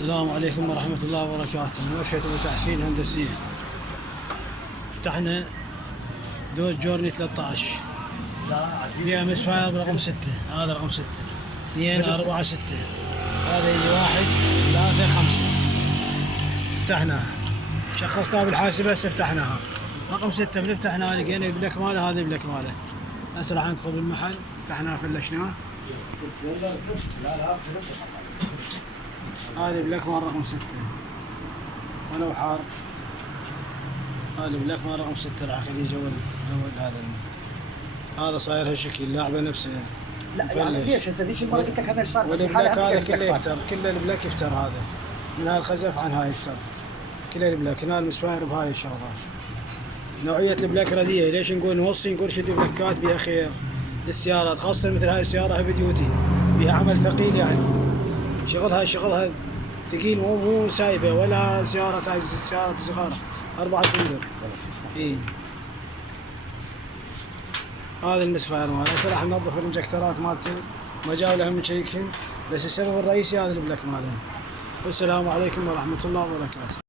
السلام عليكم ورحمة الله وبركاته. ورشة أبو تحسين هندسية. فتحنا دوز جورني 13 فيها مسفاير برقم 6. هذا رقم 6 2 4 6. هذا يجي 1 3 5. فتحناها شخصتها بالحاسبة هسه فتحناها. رقم 6 من فتحناها لقينا بلك ماله. هذا بلك ماله. هسه راح ندخل بالمحل. فتحناه فلشناه. هذه بلاك مال رقم 6 ولو حار. هذه بلاك مال رقم 6 راح اخليه جو هذا هذا صاير هالشكل لاعبه نفسها. لا يعني ليش هسه ليش المره قلت لك انا ايش صار؟ والبلاك هذا كله يفتر. كل البلاك يفتر. هذا من هالخزف عن هاي يفتر. كل البلاك هنا المسفاير بهاي ان شاء الله. نوعيه البلاك رديئه. ليش نقول نوصي نقول شدوا بلاكات بها خير للسيارات، خاصه مثل هاي السياره هيفي ديوتي بها عمل ثقيل. يعني شغلها ثقيل، مو سايبه ولا سيارة. هاي سيارة صغار 4 سلندر. اي هذا المسفاير ماله. هسه راح ننظف الانجكترات مالته. ما جاوا لهم مشيكين، بس السبب الرئيسي هذا البلاك ماله. والسلام عليكم ورحمة الله وبركاته.